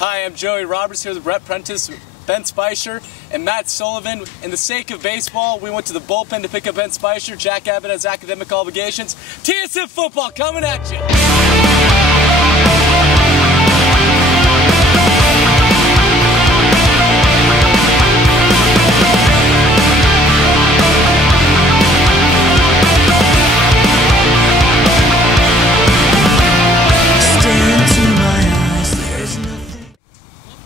Hi, I'm Joey Roberts here with Brett Prentice, Ben Spicer, and Matt Sullivan. In the sake of baseball, we went to the bullpen to pick up Ben Spicer. Jack Abbott has academic obligations. TSN football coming at you.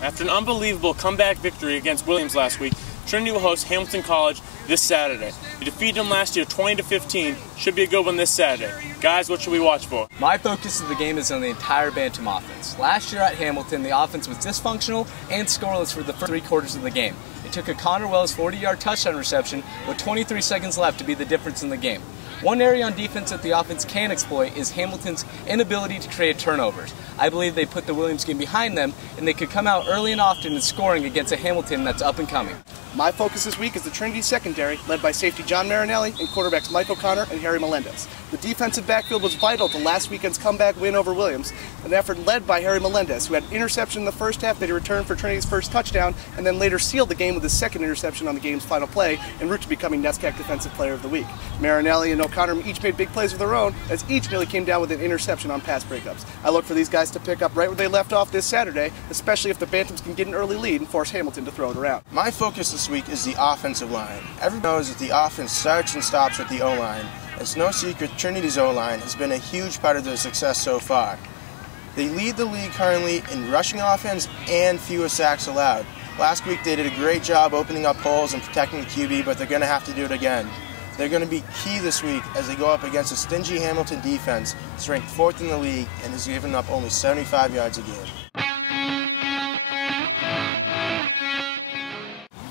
After an unbelievable comeback victory against Williams last week, Trinity will host Hamilton College this Saturday. We defeated them last year 20-15. Should be a good one this Saturday. Guys, what should we watch for? My focus of the game is on the entire Bantam offense. Last year at Hamilton, the offense was dysfunctional and scoreless for the first 3 quarters of the game. It took a Connor Wells 40-yard touchdown reception with 23 seconds left to be the difference in the game. One area on defense that the offense can exploit is Hamilton's inability to create turnovers. I believe they put the Williams game behind them, and they could come out early and often in scoring against a Hamilton that's up and coming. My focus this week is the Trinity secondary, led by safety John Marinelli and quarterbacks Mike O'Connor and Harry Melendez. The defensive backfield was vital to last weekend's comeback win over Williams, an effort led by Harry Melendez, who had an interception in the first half that he returned for Trinity's first touchdown, and then later sealed the game with his second interception on the game's final play, en route to becoming NESCAC Defensive Player of the Week. Marinelli and O'Connor each made big plays of their own, as each nearly came down with an interception on pass breakups. I look for these guys to pick up right where they left off this Saturday, especially if the Bantams can get an early lead and force Hamilton to throw it around. My focus this week is the offensive line. Everyone knows that the offense starts and stops with the O-line. It's no secret Trinity's O-line has been a huge part of their success so far. They lead the league currently in rushing offense and fewest sacks allowed. Last week they did a great job opening up holes and protecting the QB, but they're going to have to do it again. They're going to be key this week as they go up against a stingy Hamilton defense that's ranked 4th in the league and has given up only 75 yards a game.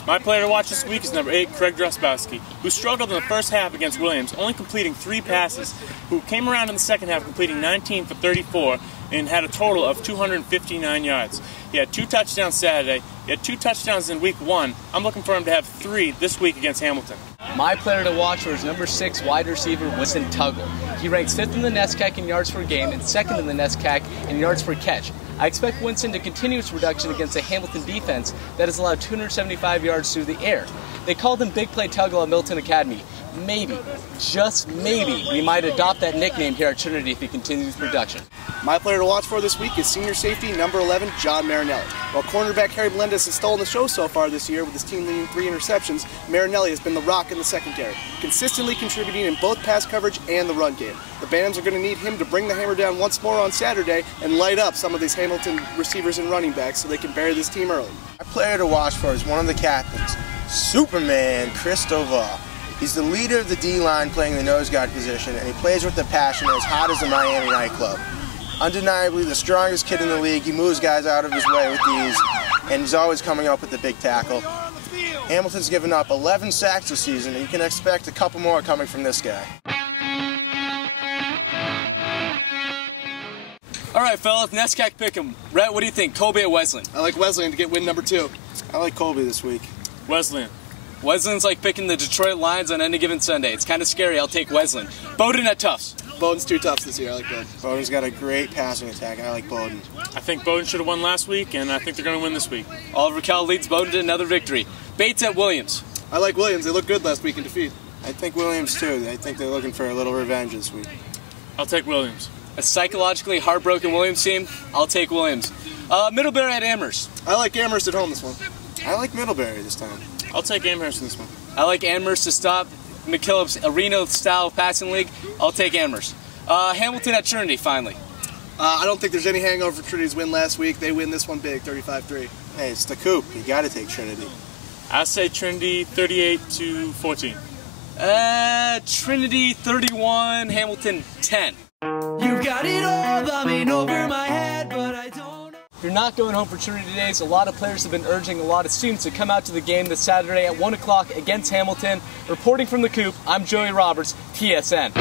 My player to watch this week is number 8, Craig Drespowski, who struggled in the first half against Williams, only completing 3 passes, who came around in the second half completing 19 for 34 and had a total of 259 yards. He had 2 touchdowns Saturday. He had 2 touchdowns in week 1. I'm looking for him to have 3 this week against Hamilton. My player to watch for is number 6 wide receiver Winston Tuggle. He ranks 5th in the NESCAC in yards per game and 2nd in the NESCAC in yards per catch. I expect Winston to continue his production against a Hamilton defense that has allowed 275 yards through the air. They called him Big Play Tuggle at Milton Academy. Maybe, just maybe, we might adopt that nickname here at Trinity if he continues production. My player to watch for this week is senior safety number 11, John Marinelli. While cornerback Harry Melendez has stolen the show so far this year with his team leading 3 interceptions, Marinelli has been the rock in the secondary, consistently contributing in both pass coverage and the run game. The Bantams are going to need him to bring the hammer down once more on Saturday and light up some of these Hamilton receivers and running backs so they can bury this team early. My player to watch for is one of the captains, Superman Chris Doval. He's the leader of the D-line playing the nose guard position, and he plays with the passion as hot as the Miami nightclub. Undeniably the strongest kid in the league, he moves guys out of his way with ease, and he's always coming up with the big tackle. Hamilton's given up 11 sacks this season, and you can expect a couple more coming from this guy. All right, fellas, NESCAC pick'em. Rhett, what do you think, Colby or Wesleyan? I like Wesleyan to get win number 2. I like Colby this week. Wesleyan. Wesleyan's like picking the Detroit Lions on any given Sunday. It's kind of scary. I'll take Wesleyan. Bowden at Tufts. Bowden's 2 Tufts this year. I like Bowden. Bowden's got a great passing attack. I like Bowden. I think Bowden should have won last week, and I think they're going to win this week. Oliver Cal leads Bowden to another victory. Bates at Williams. I like Williams. They looked good last week in defeat. I think Williams too. I think they're looking for a little revenge this week. I'll take Williams. A psychologically heartbroken Williams team. I'll take Williams. Middlebury at Amherst. I like Amherst at home this one. I like Middlebury this time. I'll take Amherst in this one. I like Amherst to stop McKillop's arena-style passing league. I'll take Amherst. Hamilton at Trinity, finally. I don't think there's any hangover for Trinity's win last week. They win this one big, 35-3. Hey, it's the Coop. You got to take Trinity. I say Trinity 38-14. Trinity 31, Hamilton 10. You got it all bumming over my head, but I don't know. If you're not going home for Trinity days, a lot of players have been urging a lot of students to come out to the game this Saturday at 1 o'clock against Hamilton. Reporting from the Coop, I'm Joey Roberts, TSN.